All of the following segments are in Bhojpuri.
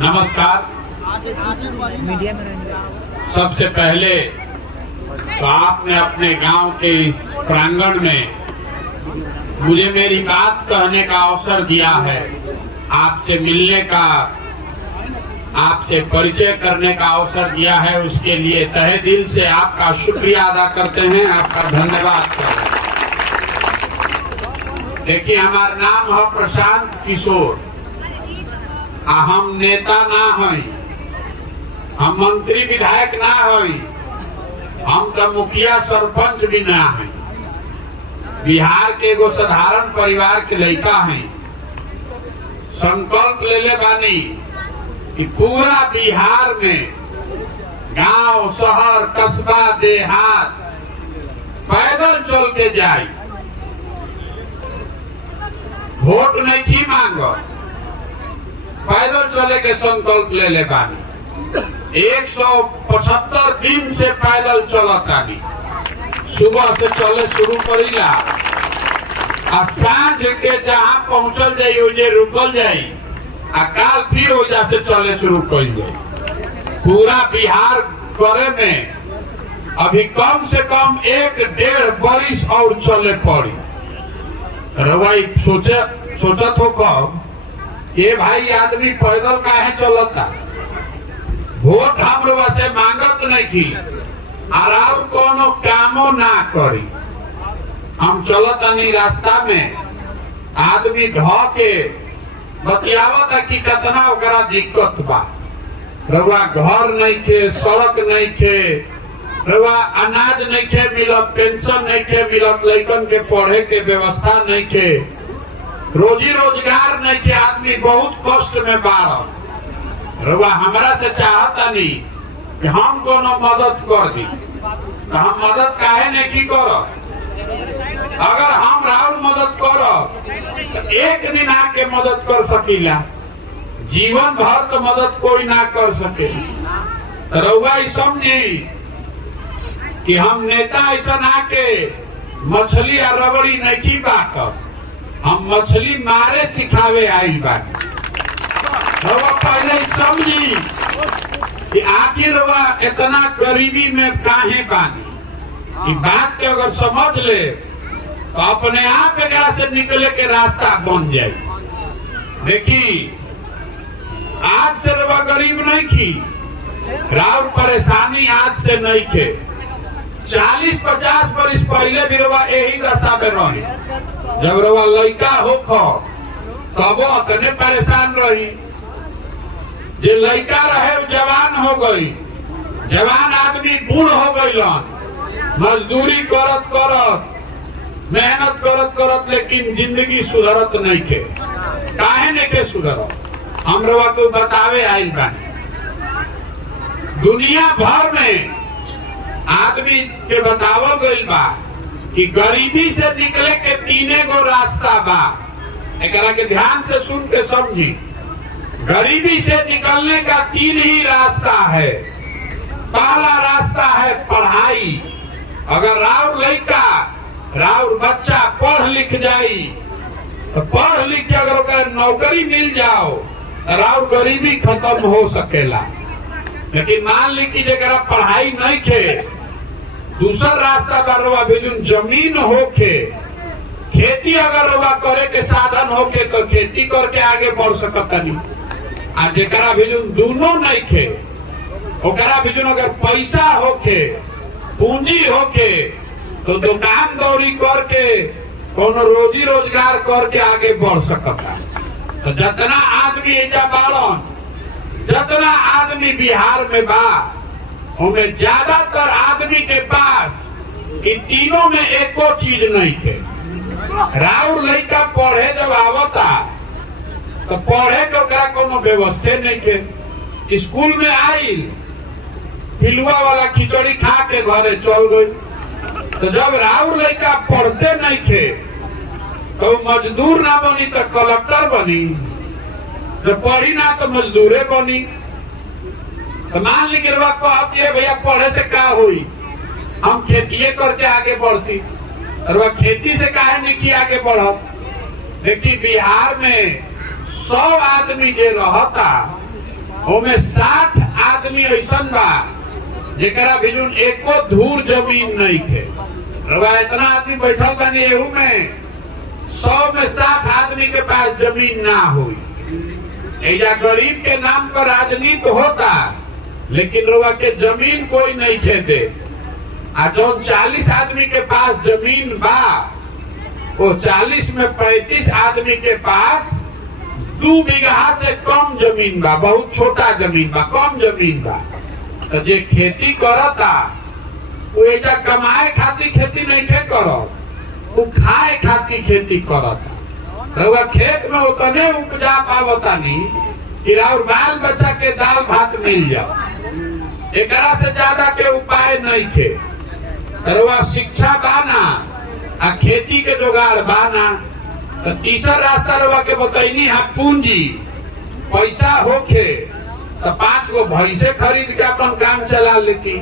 नमस्कार। सबसे पहले तो आपने अपने गांव के इस प्रांगण में मुझे मेरी बात कहने का अवसर दिया है, आपसे मिलने का, आपसे परिचय करने का अवसर दिया है, उसके लिए तहे दिल से आपका शुक्रिया अदा करते हैं, आपका धन्यवाद करते हैं। देखिए, हमारा नाम है प्रशांत किशोर। हम नेता ना हैं, हम मंत्री विधायक ना हैं, हम तो मुखिया सरपंच भी ना हैं। बिहार के एगो साधारण परिवार के लड़का हैं। संकल्प ले ले बानी कि पूरा बिहार में गांव, शहर, कस्बा, देहात पैदल चल के जाए। वोट नहीं की मांगो, पैदल चले के संकल्प ले ले बानी। 175 दिन से पैदल चलतानी। सुबह से चले शुरू करीला, आ सांझ के जहाँ पहुंचल जाये ओजे रुकल जाये, आ काल फिर ओजा से चले शुरू कर जाये। पूरा बिहार करे में अभी कम से कम 1-1.5 बरिस और चले पड़ी। रवाई सोचत हो कब ये भाई आदमी पैदल काहे चलता। वोट हम लोग से मांगत नहीं की, और कोनो कामो ना करी। हम चलतानी रास्ता में, आदमी ढह के बतियावत कि कितना ओकरा दिक्कत बा। रवा घर नहीं थे, सड़क नहीं थे, रवा अनाज नहीं थे मिलत, पेंशन नहीं थे मिलत, लड़कन के पढ़े के व्यवस्था नहीं थे, रोजी रोजगार नहीं थे, आदमी बहुत कष्ट में बाढ़। रवा हमरा से चाहता नहीं कि हम कोनो मदद कर दी, तो हम मदद काहे नहीं की करब। अगर हम राउर मदद करब तो एक दिन आके मदद कर सकीला, जीवन भर तो मदद कोई ना कर सके। रउआ समझी कि हम नेता ऐसा आके मछली और रबड़ी नहीं बाटब, हम मछली मारे सिखावे आई बाटी। रउआ पहले समझी कि आखिर रउआ इतना गरीबी में काहे बानी। कि बात के अगर समझ ले तो अपने आप एकरा से निकले के रास्ता बन जाए। देखी, आज से रउआ गरीब नहीं थी, राउर परेशानी आज से नहीं थे। 40-50 बरिस पहले भी रउआ यही दशा में रही। जब रउआ लड़का होखो तब अतने परेशान रही। जे लड़का रहे जवान हो गई, जवान आदमी बूढ़ हो गईलन, मजदूरी करत करत, मेहनत करत करत, लेकिन जिंदगी सुधरत नहीं के। काहे नहीं के सुधरत, हम रउआ को बतावे आइल बानी। दुनिया भर में आदमी के बतावल गइल बा कि गरीबी से निकले के 3 गो रास्ता बा। एकरा के ध्यान से सुन के समझी। गरीबी से निकलने का 3 ही रास्ता है। पहला रास्ता है पढ़ाई। अगर राउर लड़का, राउर बच्चा पढ़ लिख जाई तो पढ़ लिख के अगर ओकर नौकरी मिल जाओ, राउर गरीबी खत्म हो सकेला। लेकिन मान ली कि जरा पढ़ाई नहीं खे, दूसरा रास्ता बा भेजून जमीन होके, खेती अगर रउआ करे के साधन होके तो खेती करके आगे बढ़ सकतनी। आ जरा भेजून दोनों नहीं खे, ओकरा भेजून अगर पैसा होके, पूंजी होके, तो दुकान दौरी करके कोनो रोजी रोजगार करके आगे बढ़ सकता। तो जितना आदमी एजा बाड़न, जितना आदमी बिहार में बा, उनमें ज्यादातर आदमी के पास इन तीनों में एको चीज नहीं थे। राउर लड़का पढ़े जब आवता तो पढ़े के ओकरा कोनो व्यवस्था नहीं थे। स्कूल में आइल, पिलुआ वाला खिचड़ी खा के घरे चल गई। तो जब राउर लड़का पढ़ते नहीं थे तो मजदूर ना बनी तो कलेक्टर बनी, जब पढ़ी ना तो मजदूरे बनी। तो मान ली कि भैया पढ़े से क्या हुई, हम खेती करके आगे बढ़ती, और वह खेती से काहे नहीं की आगे बढ़त। देखिए, बिहार में 100 आदमी जे रहता ओमे 60 आदमी ऐसा बा जेकरा बिजुन एको धूर जमीन नहीं थे। रवा इतना आदमी बैठल बनी एहू में 100 में 60 आदमी के पास जमीन ना हुई। एजा गरीब के नाम पर राजनीति होता, लेकिन रवा के जमीन कोई नहीं खेते। आ जो 40 आदमी के पास जमीन बा, वो 40 में 35 आदमी के पास 2 बीघा से कम जमीन बा, बहुत छोटा जमीन बा, कम जमीन बा। तो जे खेती करता वो एजा कमाए खातिर खेती नहीं खे करत, वो खाए खातिर खेती करता। रउआ खेत में उतने उपजा पावतानी कि राउर बाल बच्चा के दाल भात मिल जाओ, एकरा से ज्यादा के उपाय नहीं खे। रउआ शिक्षा बाना आ खेती के जुगाड़ बाना। तो तीसरा रास्ता रउआ के बतैनी है पूंजी, पैसा होखे तो 5 गो भैंसे खरीद के अपन काम चला लेती।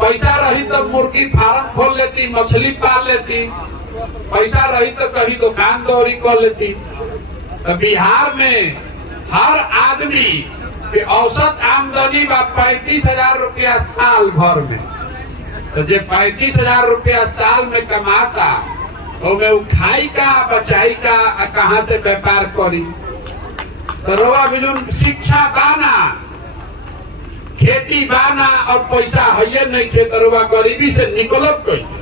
पैसा रही तो मुर्गी फार्म खोल लेती, मछली पाल लेती। पैसा रही तो कहीं दुकान दौरी कर लेती। तो बिहार में हर आदमी के औसत आमदनी बा 35,000 रुपया साल भर में। तो जे 35,000 रुपया साल में कमाता, तो मैं खाई का बचाई का कहाँ से व्यापार करी। तो रवा बिजुन शिक्षा बाना, खेती बाना और पैसा है नहीं खे, तो रवा गरीबी से निकलब कैसे।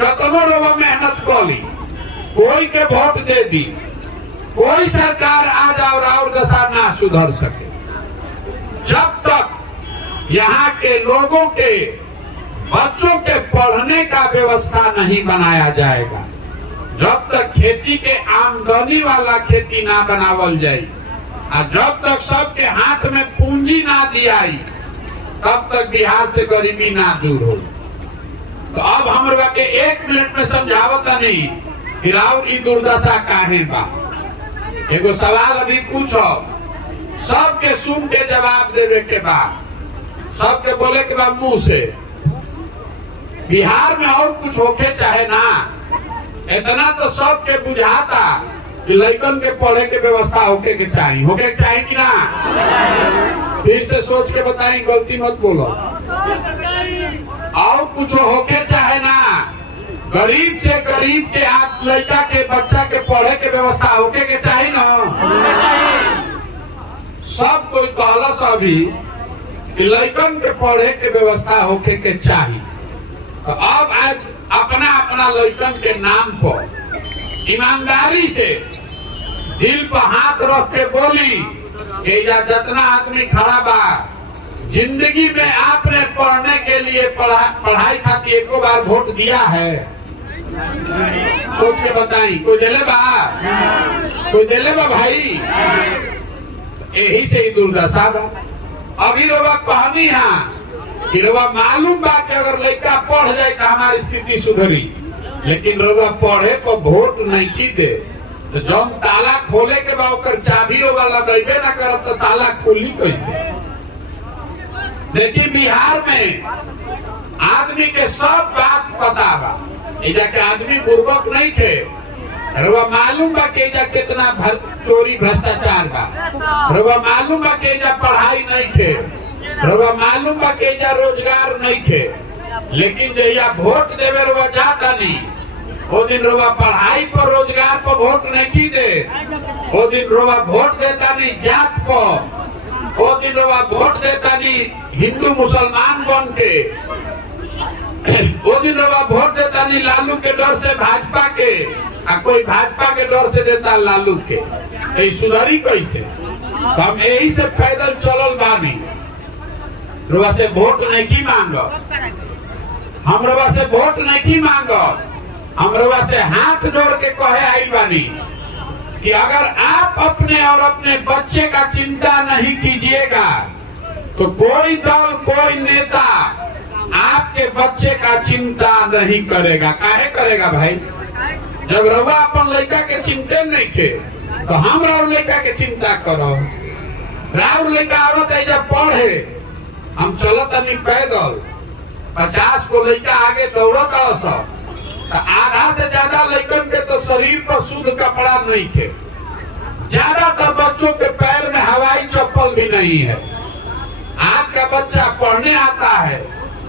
कतनो रवा मेहनत कली, कोई के वोट दे दी, कोई सरकार आ जाओ और दशा ना सुधर सके। जब तक यहाँ के लोगों के बच्चों के पढ़ने का व्यवस्था नहीं बनाया जाएगा, जब तक खेती के आमदनी वाला खेती ना बनावल जाए, और जब तक सबके हाथ में पूंजी ना दियाई, तब तक बिहार से गरीबी ना दूर हो। तो अब हमरा के 1 मिनट में समझावता नहीं कि राउर ई दुर्दशा काहे बा। एगो सवाल अभी पूछो, सबके सुन के जवाब देवे के बाद, सबके बोले के बाद मुंह से। बिहार में और कुछ होके चाहे ना, इतना तो सबके बुझाता कि लड़कन के पढ़े के व्यवस्था होके के चाहिए कि ना। फिर से सोच के बताएं, गलती मत बोलो। और कुछ होके चाहे ना, गरीब से गरीब के आप लड़का के बच्चा के पढ़े के व्यवस्था होके के चाहिए ना। सब कोई कहला अभी कि लड़कन के पढ़े के व्यवस्था होके के चाहिए। तो अब आज अपना अपना लड़कन के नाम पर ईमानदारी से दिल पर हाथ रख के बोली कि जितना आदमी खड़ा बा, जिंदगी में आपने पढ़ने के लिए पढ़ाई खातिर एको बार वोट दिया है? सोच के बताई, कोई दिले बा? कोई दिले बा भाई? यही से ही दुर्दशा बा। अभी रोवा कहनी है कि रोवा मालूम बा कि अगर लड़का पढ़ जाए तो हमारी स्थिति सुधरी, लेकिन रोवा पढ़े को वोट नहीं की दे। तो जौन ताला खोले के बा ओकर चाबी रोवा लगेबे ना करब तो ताला खुली कैसे। देखिए बिहार में आदमी के सब बात पता बा, एजा के आदमी बुर्बक नहीं थे। रवा मालूम बा कि एजा कितना चोरी भ्रष्टाचार बा, रवा मालूम बा कि एजा पढ़ाई नहीं थे, रवा मालूम बा कि एजा रोजगार नहीं थे। लेकिन जहिया वोट देवे रवा जाता नहीं, वो दिन रवा पढ़ाई पर रोजगार पर वोट नहीं की दे, वो दिन रवा वोट देता नहीं जात पर, वो दिन रवा वोट देता नहीं हिंदू मुसलमान बन के, वो दिन रवा वोट देता नहीं लालू के डर से भाजपा के, आ कोई भाजपा के डर से देता लालू के। ये सुधरी कैसे? तो हम यही से पैदल चलल बानी। रवा से वोट नहीं की मांगो, हम रवा से वोट नहीं की मांगो, हम रवा से हाथ जोड़ के कहे आई बानी कि अगर आप अपने और अपने बच्चे का चिंता नहीं कीजिएगा तो कोई दल कोई नेता आपके बच्चे का चिंता नहीं करेगा। काहे करेगा भाई? जब रवा अपन लड़का के चिंते नहीं थे तो हम राउर लड़का के चिंता करो। राउर लड़का आवत है जब पढ़े, हम चलत नहीं पैदल, 50 को लड़का आगे दौड़त सब, आधा से ज्यादा लड़कन के तो शरीर पर शुद्ध कपड़ा नहीं थे। ज्यादातर बच्चों के पैर में हवाई चप्पल पढ़ल भी नहीं है। आज का बच्चा पढ़ने आता है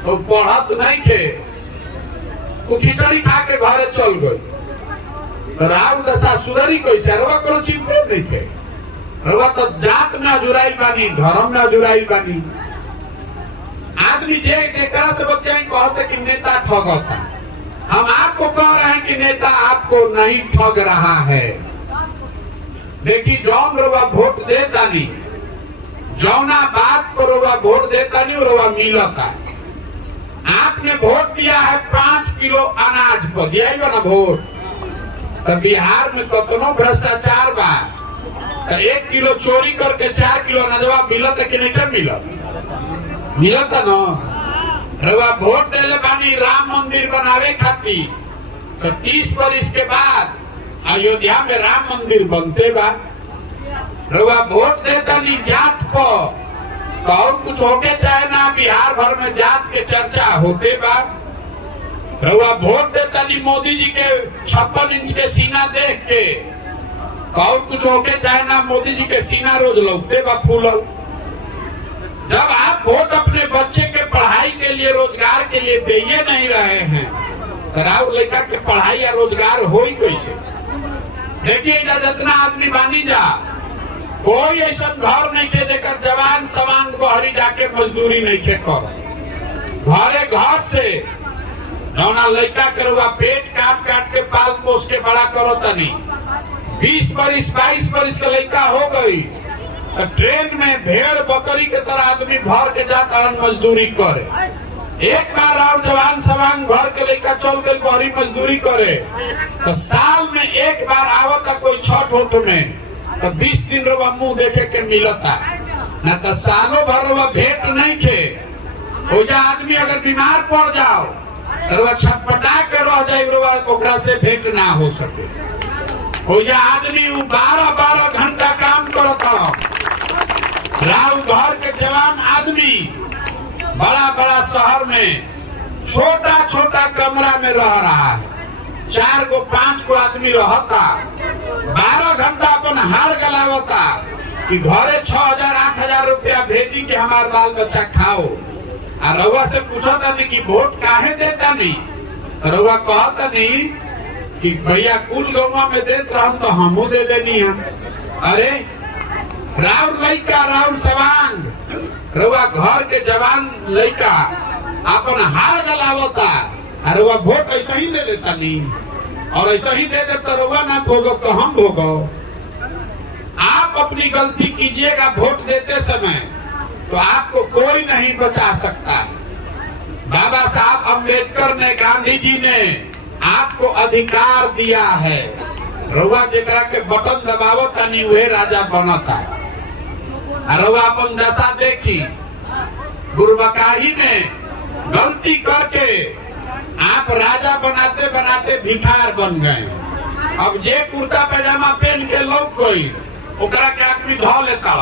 तो पढ़त नहीं थे, वो खिचड़ी खा के घरे चल गई। तो राव दशा सुधरी कैसे? रवा करो चिंता नहीं थे। रवा तो जात में अजुराई बानी, धर्म में अजुराई बानी। आदमी जेकरा से बच्चा कहते कि नेता ठगता। हम आपको कह रहे हैं कि नेता आपको नहीं ठग रहा है। देखिए जौन रवा वोट देता नहीं, जौना बात पर रवा वोट देता नहीं रवा मिलता। आपने वोट दिया है 5 किलो अनाज पर, दिया ना वोट। तो बिहार में कतनो भ्रष्टाचार बा, तो 1 किलो चोरी करके 4 किलो अनाजवा मिलत कि नहीं मिलत? मिलता न। रवा वोट देले बानी राम मंदिर बनावे खातिर, तो 30 वर्ष के बाद अयोध्या में राम मंदिर बनते बा। रवा वोट देता नहीं जात पर, तो और कुछ होके चाहे ना, बिहार भर में जात के चर्चा होते बा। रवा वोट देता नहीं मोदी जी के 56 इंच के सीना देख के, तो और कुछ होके चाहे ना, मोदी जी के सीना रोज लौटते बा फूलल। जब आप वोट अपने बच्चे के पढ़ाई के लिए, रोजगार के लिए दे नहीं रहे हैं, तो राव लड़का के पढ़ाई या रोजगार हो ही कैसे? देखिए जितना आदमी बानी जा, कोई ऐसा घर नहीं के देकर जवान सवांग बहरी जाके मजदूरी नहीं के कर। घरे घर से नौना लड़का के रुआ पेट काट काट के पाल पोस के बड़ा करो तनी। 20 वर्ष 22 वर्ष का लड़का हो गई, तो ट्रेन में भेड़ बकरी के तरह आदमी भर के जाता मजदूरी करे। एक बार और जवान सवांग घर के लड़का चल गई बहरी मजदूरी करे, तो साल में एक बार आवता कोई छठ उठ में, तो 20 दिन रवा मुंह देखे के मिलता। न तो सालों भर रवा भेंट नहीं खे। हो जा आदमी अगर बीमार पड़ जाओ तो रवा छटपटा के रह जाए, रवा ओकरा से भेंट ना हो सके। हो जा आदमी 12-12 घंटा काम करता राव। घर के जवान आदमी बड़ा बड़ा शहर में छोटा छोटा कमरा में रह रहा है, 4 गो 5 गो आदमी रहता, 12 घंटा अपन हार गलावता कि घरे 6,000-8,000 रुपया भेजी के हमार बाल बच्चा खाओ। और रउआ से पूछता नहीं कि वोट काहे देता नहीं, रउआ कहता नहीं कि भैया कुल गौवा में देत रहम तो हमू दे देनी हम। अरे राउर लइका राउर सवांग रउआ घर के जवान लइका अपन हार गलावता, और रउआ वोट ऐसा ही दे देता नहीं, और ऐसा ही दे दे तो रउआ ना भोगो तो हम भोगो। आप अपनी गलती कीजिएगा वोट देते समय, तो आपको कोई नहीं बचा सकता है। बाबा साहब अम्बेडकर ने, गांधी जी ने आपको अधिकार दिया है। रउआ जेकरा के बटन दबावो तनी वह राजा बनता है। रउआ अपन दशा देखी, गुरबकारी में गलती करके आप राजा बनाते बनाते भिखार बन गए। अब जे कुर्ता पैजामा पहन के लौक गई, ओकरा के आदमी धो लेता,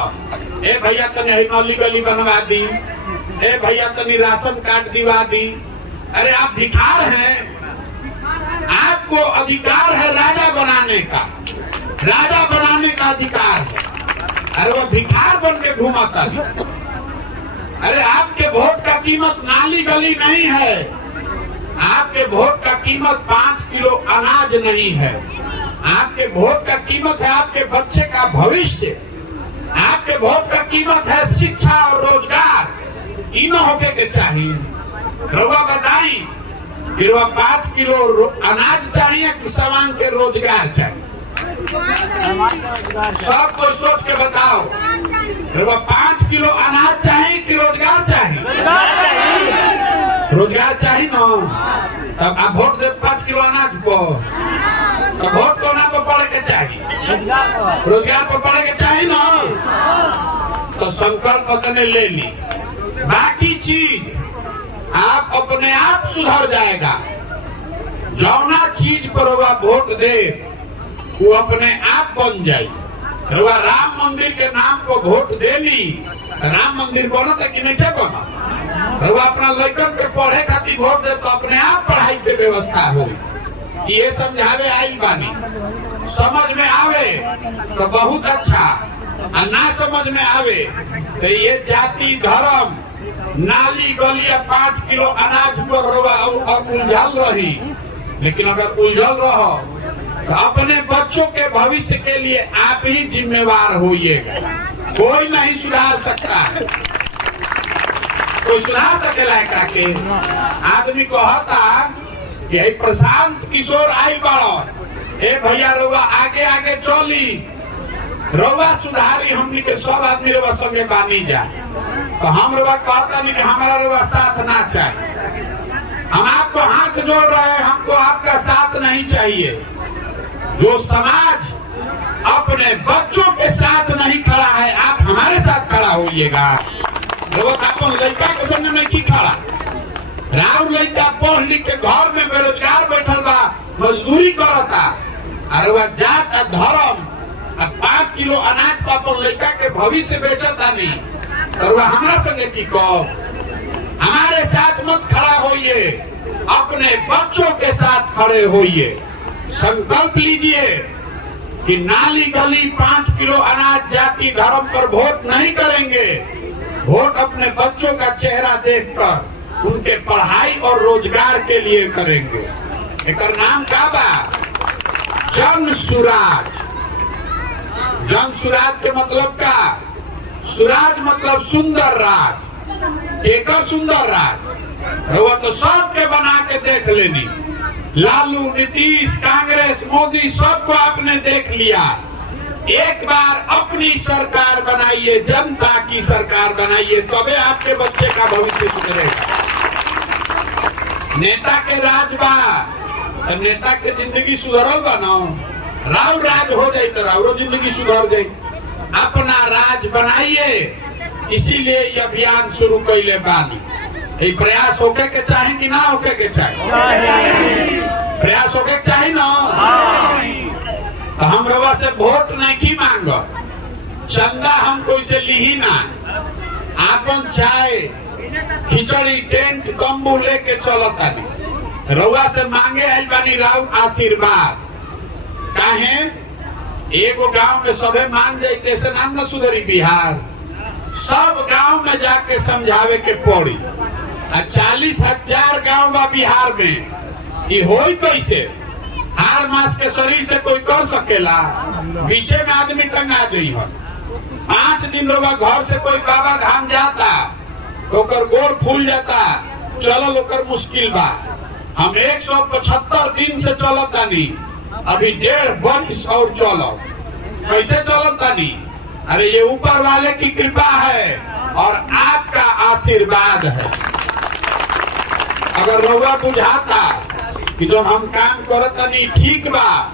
ए भैया तनी नली गली बनवा दी, ए भैया तनी राशन कार्ड दिवा दी। अरे आप भिखार हैं, आपको अधिकार है राजा बनाने का, राजा बनाने का अधिकार है। अरे वो भिखार बन के घूमाता है। अरे आपके वोट का कीमत नाली गली नहीं है, आपके वोट का कीमत 5 किलो अनाज नहीं है। आपके वोट का कीमत है आपके बच्चे का भविष्य, आपके वोट का कीमत है शिक्षा और रोजगार। इन होके के चाहिए। रउआ बताई कि 5 किलो अनाज चाहिए कि सवांग के रोजगार चाहिए? सब कोई सोच के बताओ, 5 किलो अनाज चाहिए कि रोजगार चाहिए? रोजगार चाहिए ना। तब आप वोट दे 5 किलो अनाज को, तो वोट कोना पर पड़े के चाहिए? रोजगार पर पड़े के चाहिए ना। तो संकल्प अपने ले ली, बाकी चीज आप अपने आप सुधर जाएगा। जौना चीज पर वोट दे वो अपने आप बन जाए। राम मंदिर के नाम को वोट देनी, राम मंदिर बनो तो कि नहीं के बनो? अपना लड़कन के पढ़े खातिर वोट दे तो अपने आप पढ़ाई के व्यवस्था हो। ये समझावे आई बानी, समझ में आवे तो बहुत अच्छा, और ना समझ में आवे तो ये जाति धर्म नाली गलिया 5 किलो अनाज पर उलझल रही। लेकिन अगर उलझल रहो तो अपने बच्चों के भविष्य के लिए आप ही जिम्मेवार होइएगा। कोई नहीं सुधार सकता है, कोई सुधार सकेला है के आदमी कहता कि प्रशांत किशोर आई बड़ो ए भैया रउआ आगे आगे चली, रउआ सुधारी, हमनी के सब आदमी रउआ संगे बानी जा। तो हम रउआ कहता नहीं कि हमारा रउआ साथ ना चाहिए, हम आपको हाथ जोड़ रहे हैं, हमको आपका साथ नहीं चाहिए। जो समाज अपने बच्चों के साथ नहीं खड़ा है, आप हमारे साथ खड़ा होइएगा। रउआ अपन लड़का के संग में की खड़ा, राउर लड़का पढ़ लिख के घर में बेरोजगार बैठल बा, मजदूरी करता, और जात धर्म 5 किलो अनाज अपन लड़का के भविष्य बेचता नहीं, और वह हमारा संगे की कहो। हमारे साथ मत खड़ा होइए, अपने बच्चों के साथ खड़े होइए। संकल्प लीजिए कि नाली गली 5 किलो अनाज जाति धर्म पर वोट नहीं करेंगे। वोट अपने बच्चों का चेहरा देखकर उनके पढ़ाई और रोजगार के लिए करेंगे। एक नाम का बा जन सुराज। जन सुराज के मतलब का, सुराज मतलब सुंदर राज। केकर सुंदर राज, रउआ तो सबके बना के देख लेनी, लालू नीतीश कांग्रेस मोदी सबको आपने देख लिया। एक बार अपनी सरकार बनाइए, जनता की सरकार बनाइए, तबे आपके बच्चे का भविष्य सुधरेगा। नेता के राज बा तो नेता के जिंदगी सुधरल बा ना, राव राज हो जाए तो राव जिंदगी सुधर गई। अपना राज बनाइए, इसीलिए ये अभियान शुरू कैले बानी। ये प्रयास होके के चाहे कि ना होके के चाहे, प्रयास होके के चाहे ना। तो हम रवा से वोट नहीं की मांगो, चंदा हम कोई से ली ना, आपन चाय खिचड़ी टेंट तंबू लेके चलता नहीं, रउआ से मांगे आइल बानी राउर आशीर्वाद। काहे एगो गांव में सबे मान जाते से नाम न सुधरी बिहार, सब गांव में जाके समझावे के पड़ी। 40,000 गांव बा बिहार में, ये होई कैसे? हर मास के शरीर से कोई कर सकेला? बीचे में आदमी टंगा गई हो। 5 दिन रोगा घर से कोई बाबा धाम जाता, ओकर गोर फूल जाता, चलल ओकर मुश्किल बा। हम 175 दिन से चलता नहीं, अभी 1.5 वर्ष और चलो। कैसे चलता नहीं? अरे ये ऊपर वाले की कृपा है और आपका आशीर्वाद है। अगर रउआ बुझाता कि जो हम काम करता नहीं ठीक बा,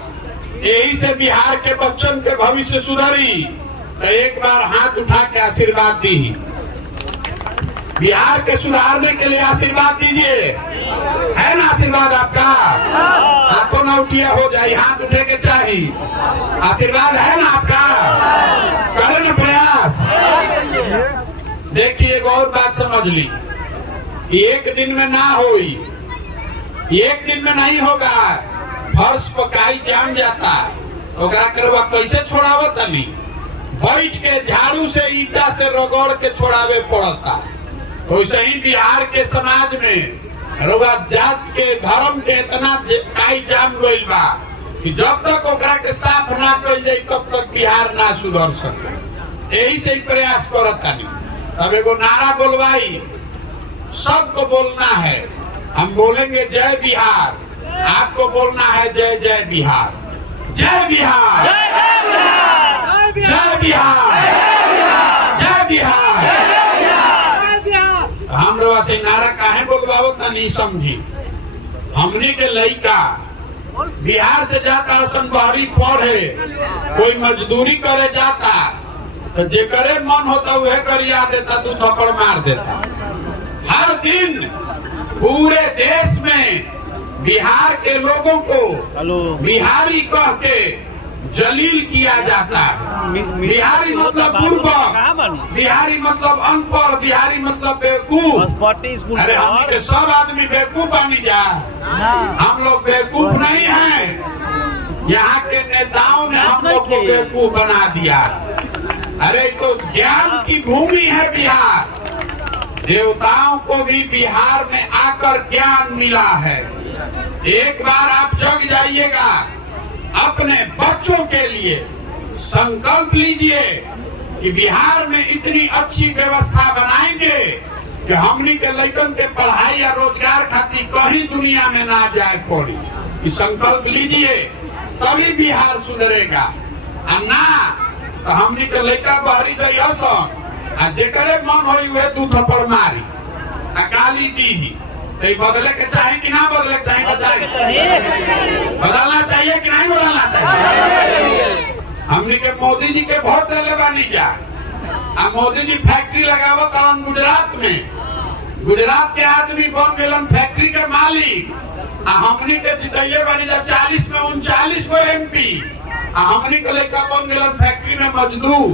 यही से बिहार के बच्चन के भविष्य सुधरी, तो एक बार हाथ उठा के आशीर्वाद दी। बिहार के सुधारने के लिए आशीर्वाद दीजिए। है ना आशीर्वाद आपका? हाथों ना उठिया हो जाए, हाथ उठे के चाहिए। आशीर्वाद है ना आपका? करें ना प्रयास। देखिए एक और बात समझ ली, एक दिन में ना होई, एक दिन में नहीं होगा। फर्श पकाई जाम जाता, ओकरा करवा कैसे छोड़ावत नहीं? बैठ के झाड़ू से ईटा से रगड़ के छोड़ावे पड़ता। वैसे ही बिहार के समाज में रउआ जात के धर्म के इतना काई जाम गइल बा कि जब तक ओकरा के साफ ना कइल जाए तब तक बिहार ना सुधर सके। यही से ही प्रयास करता नहीं। अब एगो नारा बोलवाई, सबको बोलना है। हम बोलेंगे जय बिहार, आपको बोलना है जय जय बिहार। जय बिहार, जय बिहार, जय बिहार। हम रवा से नारा काहे बोलवाओ त नहीं समझी। हमनी के लइका बिहार से जाता बाहरी पढ़े, कोई मजदूरी करे जाता, तो जेकरे मन होता वह करिया देता, 2 थप्पड़ मार देता। हर दिन पूरे देश में बिहार के लोगों को बिहारी कह के जलील किया जाता है। बिहारी मतलब बुर्बक, बिहारी मतलब अनपढ़, बिहारी मतलब बेवकूफ। अरे हम के सब आदमी बेवकूफ बनी जा, हम लोग बेवकूफ नहीं हैं। यहाँ के नेताओं ने हम लोग को बेवकूफ बना दिया। अरे तो ज्ञान की भूमि है बिहार। देवताओं को भी बिहार में आकर ज्ञान मिला है। एक बार आप जग जाइएगा, अपने बच्चों के लिए संकल्प लीजिए कि बिहार में इतनी अच्छी व्यवस्था बनाएंगे कि हमनी के लड़कन के पढ़ाई या रोजगार खातिर कहीं दुनिया में ना जाए पड़ी। कि संकल्प लीजिए, तभी बिहार सुधरेगा। और ना तो हमनी के लड़का बहरी जाइए सन आ जेकरे मन होई हुए दू थप्पड़ मारी आ गाली दी। तो बदले के चाहे कि ना बदले के चाहे? बताइए, बदलना चाहिए कि नहीं बदलना चाहिए? हमनी के मोदी जी के वोट देले बानी जा। आ मोदी जी फैक्ट्री लगावत हन गुजरात में। गुजरात के आदमी बन गए फैक्ट्री के मालिक। आ हमनी के जितैले बानी जा 40 में 39 को MP। आ हमनी के लड़का बन गए फैक्ट्री में मजदूर।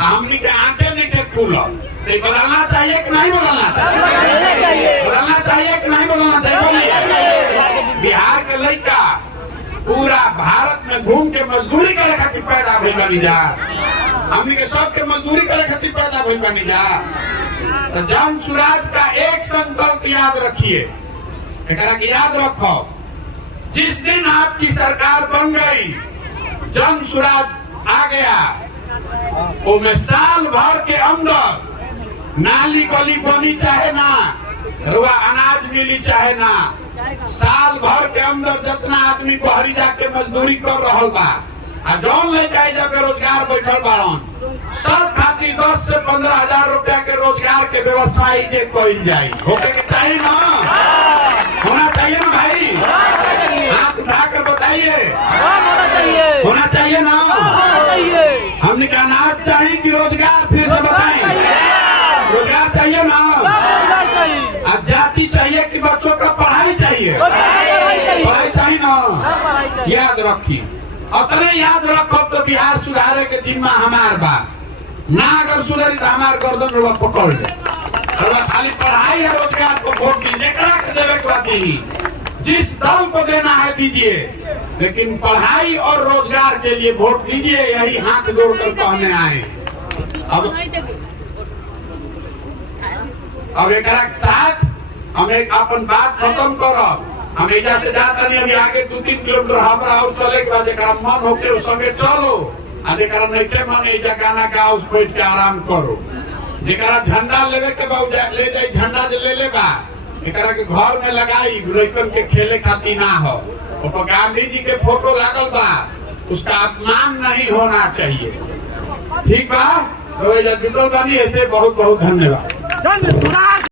आ हमनी के आंखें नहीं खुलल। तो बदलना चाहिए कि नहीं बदलना चाहिए? बदलना चाहिए कि नहीं बदलना चाहिए? बोलिए। बिहार के लड़का पूरा भारत में घूम के मजदूरी करे खातिर पैदा भइल बानी जा। हमनी के सबके मजदूरी करे खातिर पैदा भइल बानी जा। तो जन स्वराज का एक संकल्प याद रखिए, एकरा के याद रखो। जिस दिन आपकी सरकार बन गई, जन स्वराज आ गया, वो में साल भर के अंदर नाली गली बनी चाहे ना, रुआ अनाज मिली चाहे ना, साल भर के अंदर जितना आदमी बहरी जाके मजदूरी कर रहा बा आ जौन लेके जा बेरोजगार बैठल बाड़न, सब खातिर 10 से 15 हजार रुपया के रोजगार के व्यवस्था इजे कइल जाई। होके के चाहिए ना? होना चाहिए ना भाई? हाथ उठाकर बताइए, होना चाहिए ना? हमने क्या अनाज चाहिए कि रोजगार? फिर से बताएं, रोजगार चाहिए ना? आज जाति चाहिए कि बच्चों का पढ़ाई चाहिए? पढ़ाई चाहिए ना? याद रखिए, अतने याद रखो तो बिहार सुधारे के जिम्मा हमार बा ना। अगर सुधरी तो हमार गर्दन रुआ पकड़ ले। खाली पढ़ाई या रोजगार को वोट दी, देवे के बाद ही जिस दल को देना है दीजिए, लेकिन पढ़ाई और रोजगार के लिए वोट दीजिए। यही हाथ जोड़कर कहने आए। अब एक साथ हम एक अपन बात खत्म करब। हम एजा से जाता नहीं, अभी आगे 2-3 किलोमीटर हमरा और चले के बाद एकरा मन होके उस संगे चलो। आ जेकरा नहीं मन एजा गाना गाओ, बैठ के आराम करो। जेकरा झंडा लेवे के बा ले जाई, झंडा जे ले ले बा एकरा के घर में लगाई, लड़कन के खेले खातिर ना हो। तो गांधी जी के फोटो लागल बा, उसका अपमान नहीं होना चाहिए। ठीक बा? तो एजा जुटल बानी, ऐसे बहुत बहुत धन्यवाद।